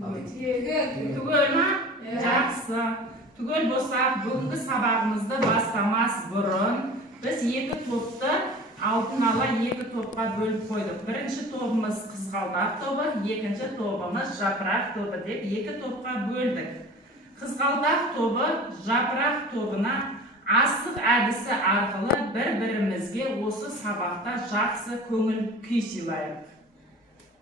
Түгел ма? Жақсы. Түгел болсақ, бүгінгі сабағымызды бастамас бұрын біз екі топты алдын ала екі топқа бөліп қойдық. Бірінші тобымыз қызғалдақ тобы, екінші тобымыз жапырақ тобы деп екі топқа бөлдік. Қызғалдақ тобы жапырақ тобына асық әдісі арқылы бір-бірімізге осы сабақта жақсы көңіл күй сыйлайық.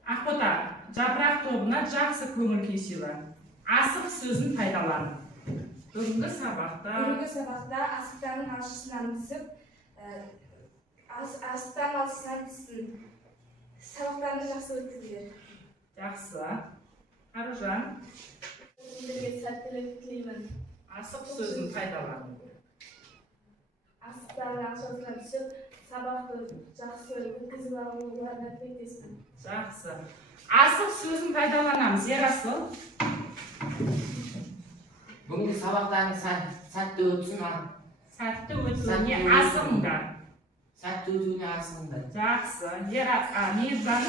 Ақбота, жапырақ тобына жақсы көңіл күй сыйлайық. Асық сөзін пайдалан. Бүгінгі сабақта асықтардың алшысынан түсіп, асықтан алшысынан түссін. Сабақтарны жақсы өткіздер. Жақсы. Аружан. Сіздерге сәттілік тілеймін. Асық сөзін пайдалан. Асықтардың алшысынан түсіп, сабақты жақсы өткізіп алуларына тілектеспін. Жақсы. Асық сөзін пайдаланамыз. Ерасыл. Бүгінгі сабақтарың сәтті өтсін. Сәтті өтуіне асығыңдар. Сәтті өтуіне асығыңдар. Жақсы. Мейіржан.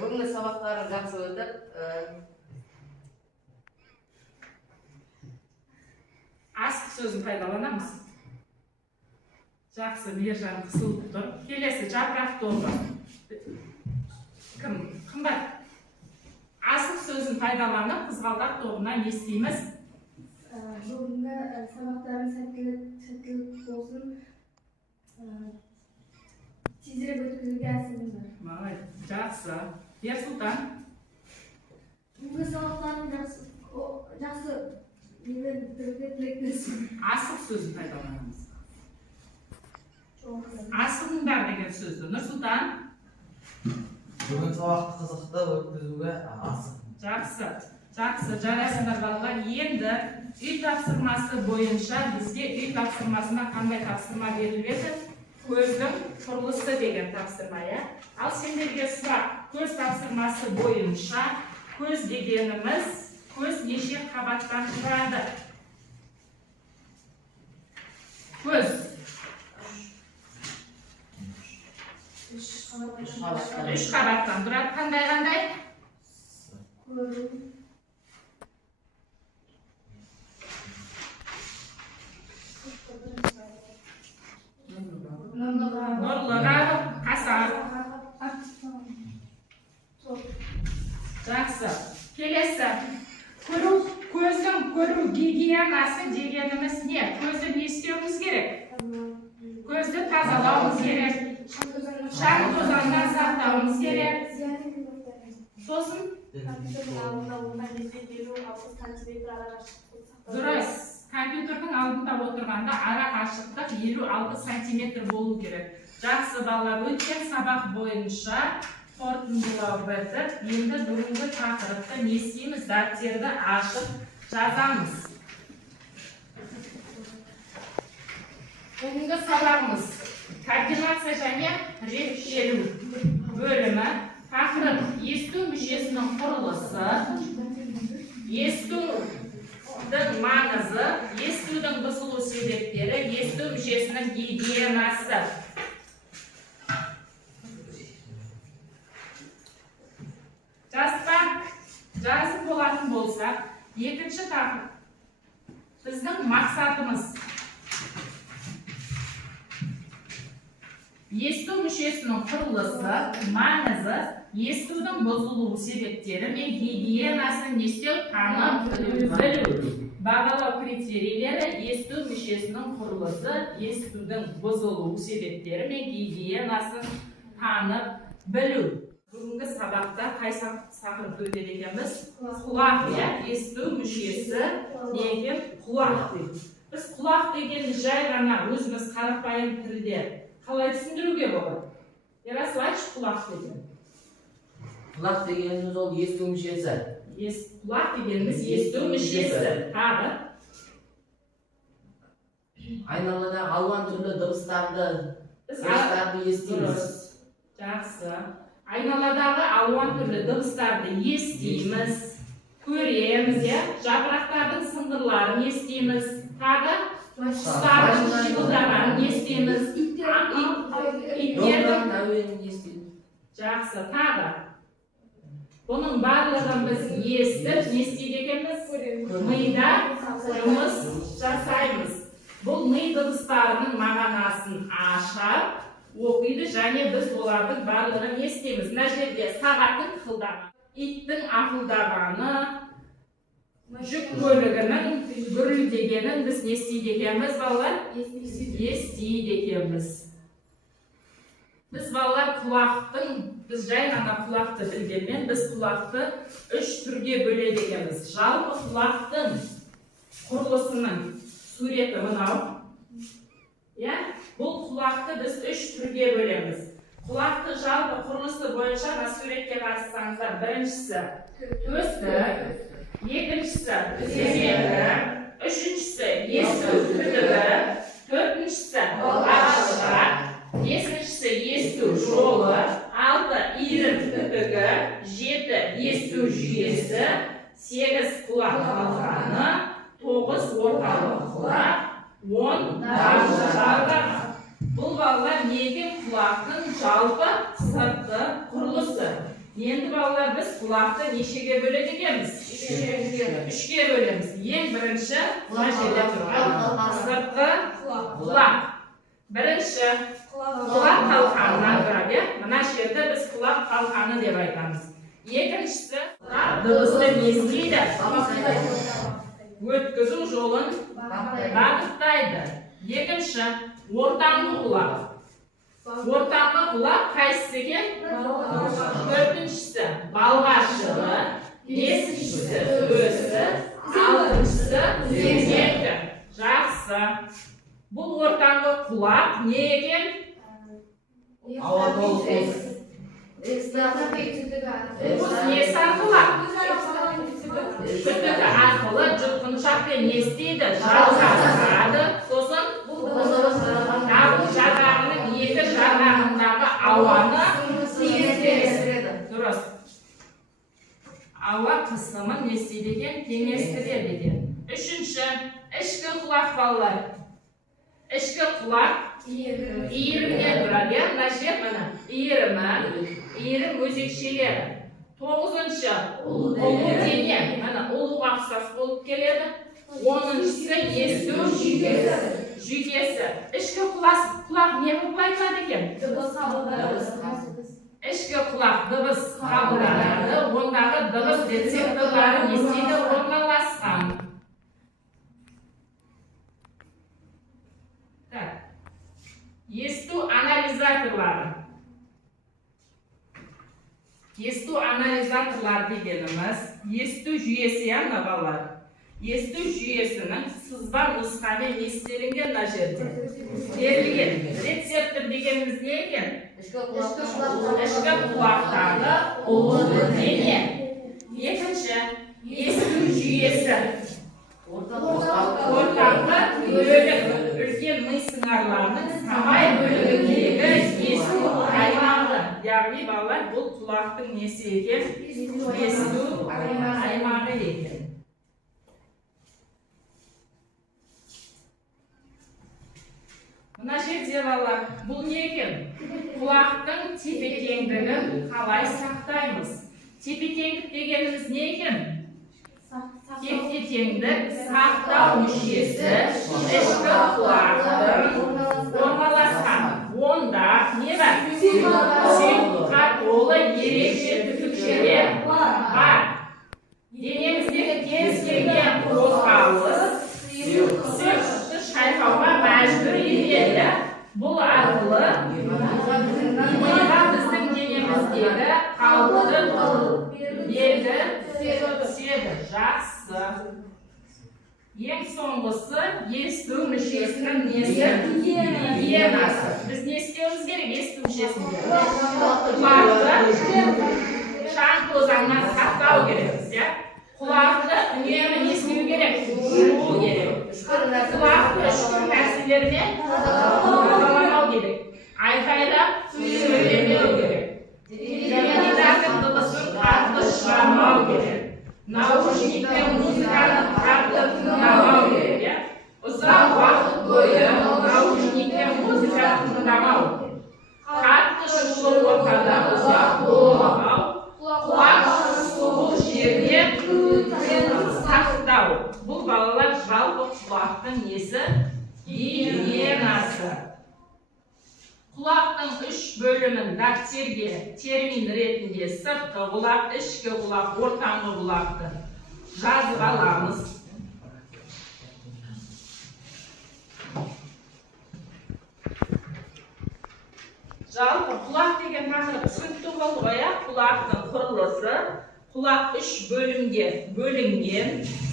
Бүгінгі сабақтары жақсы өтіп, Асық сөзін пайдаланамыз. Жақсы, Мейіржан қысылып тұр. Келесі жапырақ тобы. Кім бар? Асық сөзін пайдаланып, қызғалдақ тобына не істейміз? Бүгінгі сабақтарын сәттілік болсын, тезірек өткізуге асығыңдар. Жақсы. Ерсұлтан. Бүгінгі сабақтарын жақсы тілектеспін. Асық сөзін пайдаланамыз. Асығыңдар деген сөзді. Нұрсұлтан. Бүгін сабақты қызықты өткізуге асық. Жақсы. Жақсы. Жарайсыңдар балалар. Енді үй тапсырмасы бойынша бізге үй тапсырмасына қандай тапсырма беріледі? Көздің құрылысы деген тапсырма, иә? Ал сендерге сұрақ, көз тапсырмасы бойынша көз дегеніміз көз неше қабаттан тұрады? Көз. Үш қабаттан тұрады. Қандай? Көру. Нұрлыға, қасар. Жақсы. Келесі. Көздің көру гигиенасы дегеніміз не? Көзді не істеуіміз керек? Көзді тазалауымыз керек. Шаң тозаңнан сақтауымыз керек. Сосын? Дұрыс. Компьютердің алдында отырғанда ара қашықтық 56 сантиметр болу керек. Жақсы балалар, өткен сабақ бойынша қорытындылау бітіп, енді бүгінгі тақырыпты не істейміз? Дәптерді ашып жазамыз. Бүгінгі сабағымыз координация және реттелу бөлімі. Тақырып есту мүшесінің құрылысы, естудің маңызы, естудің бұзылу себептері, есту мүшесінің гигиенасы. Жазып болатын болсақ, екінші тақырып біздің мақсатымыз есту мүшесінің құрылысы, маңызы, естудің бұзылу себептері мен гигиенасын естеу, танып, білу. Бағалау критерийлері есту мүшесінің құрылысы, естудің бұзылу себептері мен гигиенасын танып, білу. Бүгінгі сабақта қай тақырыпты өтеді екенбіз? Құлақ, есту мүшесі деген құлақ дейді. Біз құлақ деген жай ғана өзіміз қарапайым тілде қалай түсіндіруге болады? Ерасыл, айтшы құлақ деген. Құлақ дегеніміз ол есту мүшесі. Құлақ дегеніміз есту мүшесі. Тағы? Айналада алуан түрлі дыбыстарды естиміз. Жақсы. Айналадағы алуан түрлі дыбыстарды естиміз, көреміз, жапырақтардың сыңғырларын естиміз, тағы құстардың жыбылдағанын естиміз, иттердің әуенін естиміз. Жақсы, тағы Bunun bарлығын biz естіп, не істейді екенбіз? Мида жұмыс жасаймыз. Бұл ми дыбыстарының мағынасын ашып, оқиды және біз олардың барлығын не істейміз? Мына жерде сағаттың қылдағаны, иттің ақылдағаны, жүк көлігінің гүрілдегенін біз не істейді екенбіз, балалар? Естейді екенбіз. Біз балалар құлақтың, біз жай ғана құлақты білгенмен, біз құлақты 3 түрге бөледі екенбіз. Жалпы құлақтың құрылысының суреті мынау. Бұл құлақты біз 3 түрге бөлеміз. Құлақты жалпы құрылысы бойынша суретке қарасаңыздар, біріншісі төсті, екіншісі тізегі, үшіншісі есту тітігі, төртіншісі ашық, бесіншісі есту жолы, 6 иірім тітігі, 7 есту жүйесі, 8 құлақ қалқаны, 9 орталық құлақ, 10 даржы жарғақ. Бұл балалар неге құлақтың жалпы сыртқы құрылысы. Енді балалар біз құлақты нешеге бөледі екенбіз? 3-ге бөлеміз. Ең бірінші сыртқы құлақ. Бірінші құлақ қалқанынан тұрады. Мына жерде біз құлақ қалқаны деп айтамыз. Екіншісі дыбысты не істейді? Өткізу жолын бағыттайды. Екінші ортаңғы құлақ. Ортаңғы құлақ қайсысы екен? Төртіншісі балғашығы, бесіншісі өсі, алтыншысы тезегі. Жақсы. Бұл ортаңғы құлақ не екен? Ауа толы. Бұл несі арқылы? Күтігі арқылы жұтқыншақпен не істейді? Жалғастырады. Сосын бұл жарғағының екі жарғағындағы ауаны теңестіреді. Дұрыс. Ауа қысымын не істейді екен? Теңестіреді екен. Үшінші, ішкі құлақ балалар. Ішкі құлақ иірімнен тұрады. Мына жер мына иірім өзекшелері. 9-шы ұлу дене, ұлуға ұқсас болып келеді. 10-шысы есту жүйкесі. Ішкі құлақ не болып айтылады екен? Ішкі құлақ дыбыс қабылданады, ондағы дыбыс рецепторлары не істейді? Орналасқан. Есту анализаторлары. Есту анализаторлар дегеніміз, есту жүйесі яғна балалар. Есту жүйесінің сызба нұсқамен естелінген мына жерде. Берілген. Рецептор дегеніміз не екен? Ішкі құлақтағы ұлы дене. Екінші, есту жүйесі. Ортаңғы бөлік. Үлкен ми сыңарларының самай бөлігіндегі есту аймағы. Яғни балалар бұл құлақтың несі екен? Есту аймағы екен. Мына жерде балалар, бұл не екен? Құлақтың тепе-теңдігін қалай сақтаймыз? Тепе-теңдік дегеніміз не екен? Тепе-теңдік сақтау мүшесі ішкі құлақтың орналасқан. Онда не бар? Сұйыққа толы ерекше түтікшелер бар. Денеміздегі кез келген қозғалыс сұйықты шайқауға мәжбүр етеді. Бұл арқылы миға біздің денеміздегі қалыпты белгі түседі. Жақсы. Ең соңғысы есту мүшесінің несі? Гигиенасы. Біз не істеуіміз керек есту мүшесінде? Құлақты шаң тозаңнан сақтау керекпіз. Құлақты үнемі не істеу керек? Жуу керек. Құлақты үшкір нәрселермен тазаламау керек. Айқайлап сөйлемеу керек. Теледидардың дыбысын қатты шығармау керек. Наушниктен музыканы қатты тыңдамау керек. Ұзақ уақыт бойы наушниктен музыка тыңдамау керек. Қатты шулы ортада ұзақ болмау. Құлақ Гигиенасы. Kulağın üç bölümün dakterge termin retinde sırtqı kulak, içki kulak, ortamı kulaktır. Жазып аламыз. Жалпы құлақ деген тақырып түсінікті болды ғой, құлақтың құрылысы. Құлақ үш бөлімге бөлінген.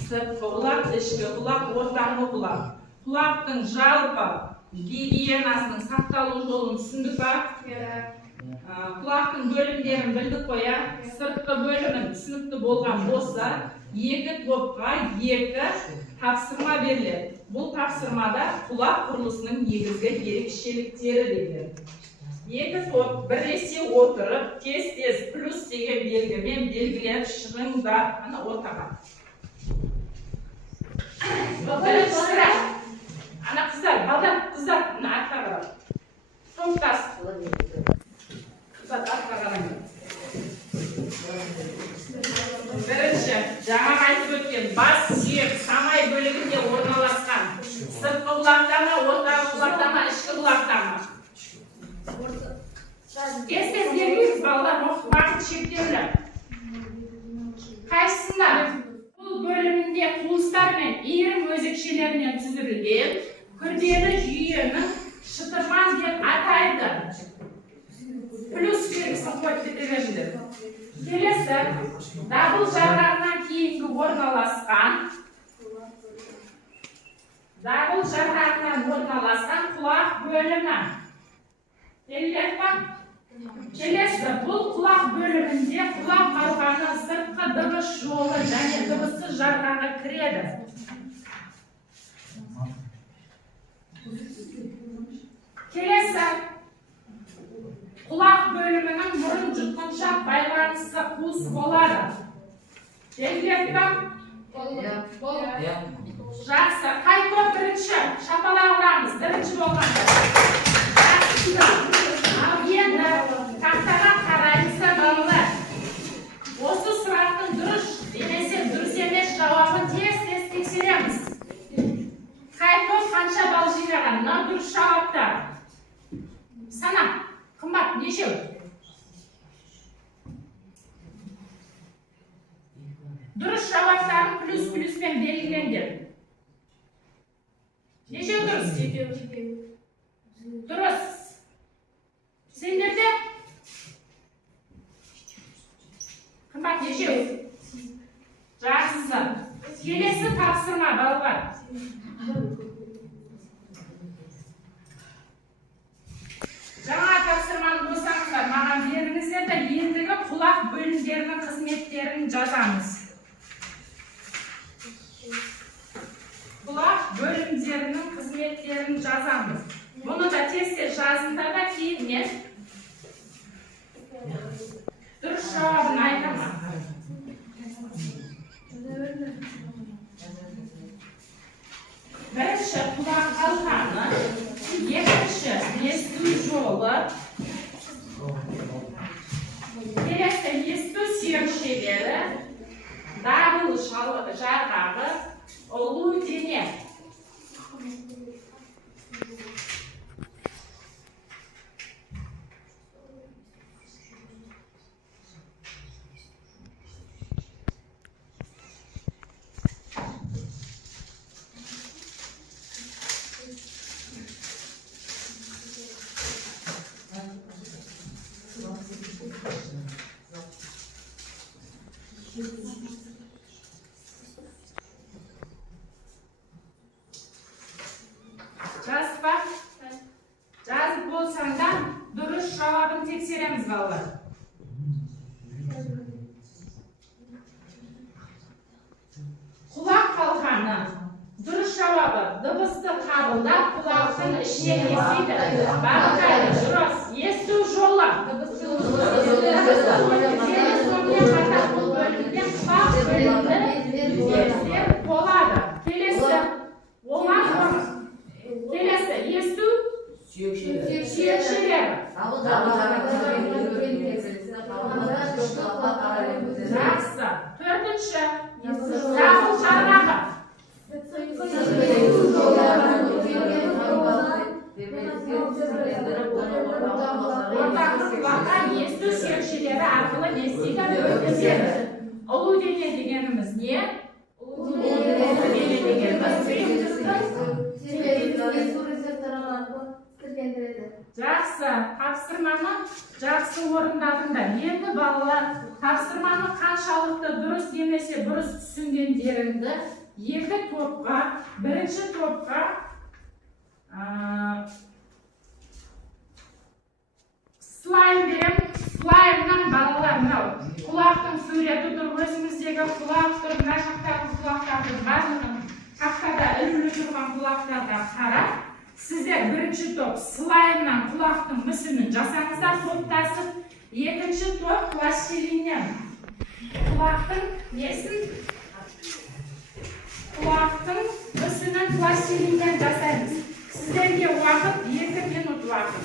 Сыртқы құлақ, ішкі құлақ, ортаңғы құлақ. Құлақтың жалпы гигиенасының сақталу жолын түсіндік па? Құлақтың бөлімдерін білдік қой, сыртқы бөлімін түсінікті болған болса, екі топқа екі тапсырма беріледі. Бұл тапсырмада құлақ құрылысының негізгі ерекшеліктері деген. Екі топ бірлесе отырып, тез-тез плюс деген белгімен белгілеп шығыңдар. Ана ортаға. Бірінші sıra. Ана қыздар, балдар, қыздар, ана артқа қарап. Топтас. Қыздар, артқа қараңдар. Бірінші, жаңа айтып өткен бас сүйек самай бөлігінде орналасқан. Сыртқы құлақта ма, ортаңғы құлақта ма, ішкі құлақта ма? Тез-тез бермейміз, балалар, уақыт шектеулі. Қайсысында? Бұл бөлімінде қуыстар мен иірім өзекшелерінен түзілген күрделі жүйенің шытырман деп атайды. Плюс белгісін қойып кете беріңдер. Келесі, дабыл жарғаннан кейінгі орналасқан құлақ бөлімі. Келесі, бұл құлақ бөлімінде құлақ қалғаны сыртқы дыбыс жолы және дыбыссыз жарғаны кіреді. Келесі, құлақ бөлімінің мұрын жұтқыншақ байланысы қуыс болады. Белгілеп па? Жақсы. Қай топ бірінші? Шапалақ ұрамыз. Бірінші болғанда. Жақсы. Ал енді тақтаға қараймызда балалар. Осы сұрақтың дұрыс немесе дұрыс емес жауабын тез-тез тексереміз. Қай топ қанша балл жинаған? Мына дұрыс жауаптар. Сана. Қымбат, нешеу? Дұрыс жауаптарын плюс-плюспен белгілеңдер. Нешеу дұрыс? Дұрыс. Сендерде? Қымбат, нешеу? Жақсы. Келесі тапсырма, балалар. Жаңа тапсырманы болсаңыздар, маған беріңіздер де ендігі құлақ бөлімдерінің қызметтерін жазамыз. Құлақ бөлімдерінің қызметтерін жазамыз. Бұны да тез-тез жазыңдар да кейіннен дұрыс жауабын айтамын. Бірінші құлақ қалқаны, екінші есту жолы, келесі есту сүйекшелері, дабыл жарғағы, ұлу дене. Жазып болсаң да дұрыс жауабын тексереміз балалар. Құлақ қалғаны. Дұрыс жауабы дыбысты қабылдап құлақтың ішіне естиді. Бағытайды, дұрыс. Есту жолы. Болады. Келесі, есту сүйекшелер. Жақсы. Төртінші, дабыл жарғағы. дене дегенimiz не? Ulu дене дегенimiz. Жақсы, тапсырманы жақсы орындадыңдар. Енді балалар, тапсырманы қаншалықты дұрыс немесе бұрыс түсінгендеріңді екі топқа, бірінші топқа слайм берем. Слаймнан балалар мынау құлақтың суреті тұр, өзіміздегі құлақ тұр, мына жақтағы құлақтардың барлығын тақтада ілулі тұрған құлақтарға қарап, сіздер бірінші топ слаймнан құлақтың мүсінін жасаңыздар топтасып, екінші топ пластилиннен құлақтың несін? Құлақтың мүсінін пластилиннен жасаймыз. Сіздерге уақыт 2 минут уақыт.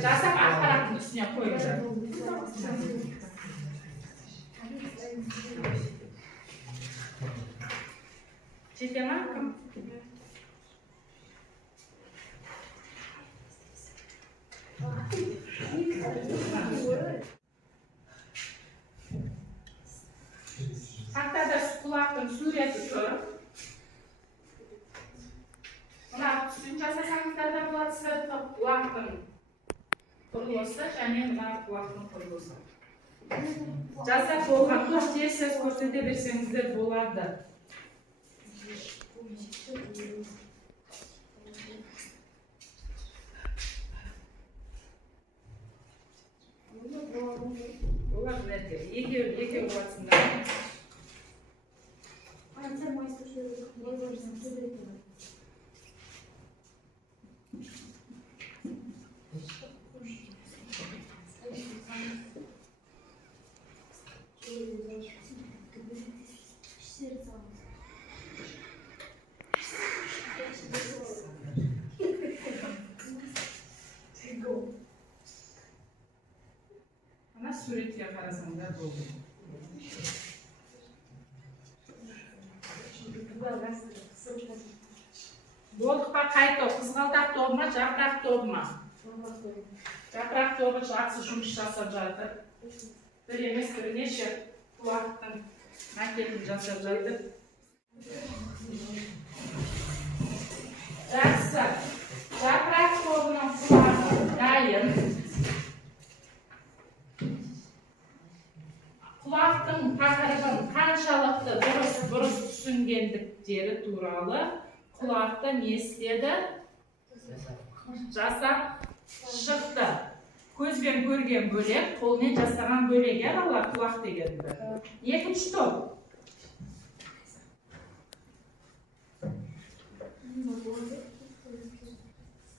Жасап ақпараттың үстіне қойыңыздар. Жете ма? Кім? Тақтада құлақтың суреті тұр. Мына түсін жасасаңыздар да болады, сыртқы құлақтың құрылысы және мына құлақтың құрылысы. Жасап болған тоқ терсіз көрсете берсеңіздер болады. Болады нәрде. Екеу болатсыңдар. Ана суретке қарасаңдар болды. Болдық па қайта? Қызғалдақ тобы ма, жапырақ тобы ма? Жапырақ тобы жақсы жұмыс жасап жатыр. Bir емес бірнеше құлақтың макетін жасап жатыр. Жақсы. Жапырақ тобының құлағы дайын. Құлақтың тақырыбын қаншалықты бұрыс түсінгендіктері туралы құлақты не істеді? Жасап шықты. Көзбен көрген бөлек, қолмен жасаған бөлек, балалар, құлақ дегенді. Екінші топ.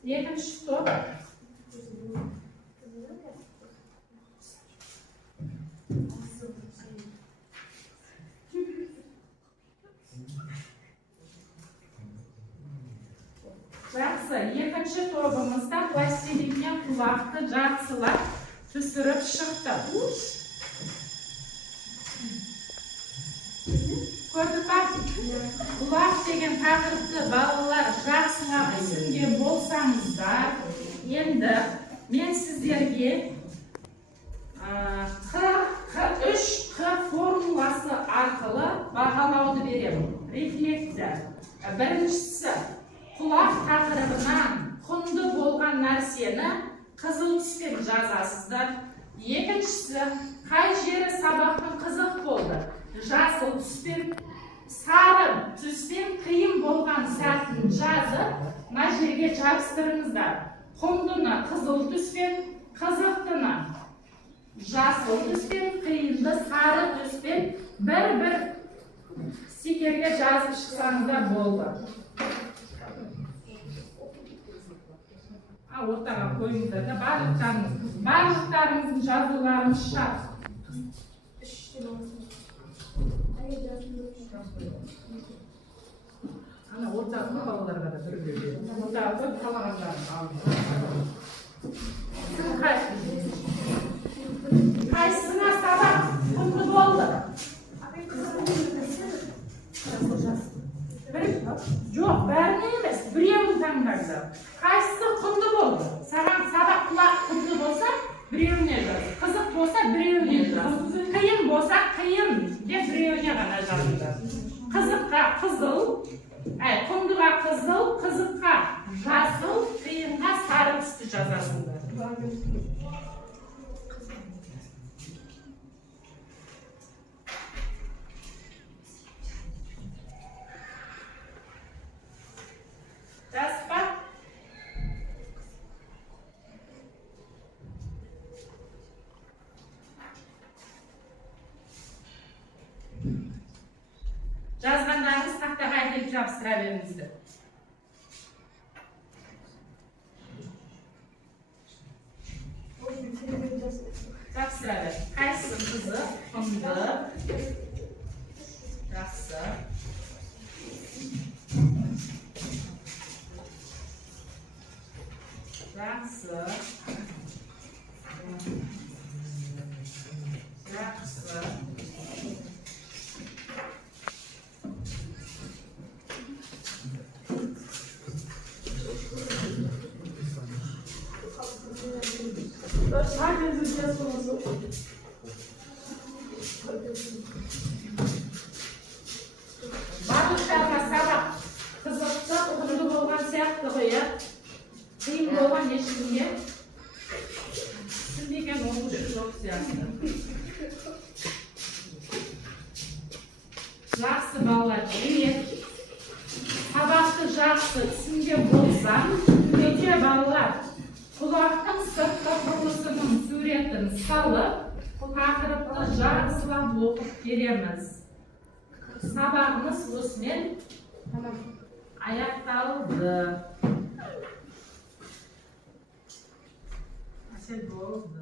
Екінші топ. Жақсы, екінші тобымызда пластилиннен құлақты жартысылап түсіріп шықты. Көрдік па? Құлақ деген тақырыпты балалар жақсылап түсінген болсаңыздар, енді мен сіздерге Q3Q формуласы арқылы бағалауды беремін. Рефлексия. Біріншісі, құлақ тақырыбынан құнды болған нәрсені қызыл түспен жазасыздар. Екіншісі, қай жері сабақтың қызық болды? Жасыл түспен, сары түспен қиын болған сәтін жазып, мына жерге жабыстырыңыздар. Құндыны қызыл түспен, қызықтыны жасыл түспен, қиынды сары түспен бір-бір стикерге жазып шықсаңыздар болды. Ортаға қойыңыздар да барлықтарыңыздың жазуларыңыз шарт. Ана ортаға балаларға да бір-бір. Ортаға қалағандарын алып. болса қиын деп біреуіне ғана жазылды. Қызыққа қызыл, құндыға қызыл, қызыққа жасыл, қиынға сары түсті жазасыңдар. Жазып па? Жазғандарыңыз тақтаға әкеліп жабыстыра беріңіздер. Жабыстыра бер. Қайсысы қызық, құнды, жақсы. Жақсы. Жақсы. Барлықтарға сабақ қызықты, құнды болған сияқты ғой, қиын болған ешкімге түсінбеген оқушы жоқ сияқты. Жақсы балалар, егер сабақты жақсы түсінген болсам, өте балалар құлақтың сыртқы құрылысының суретін салып, тақырыпты жақсылап оқып береміз. Сабағымыз осымен аяқталды. Әсел болды.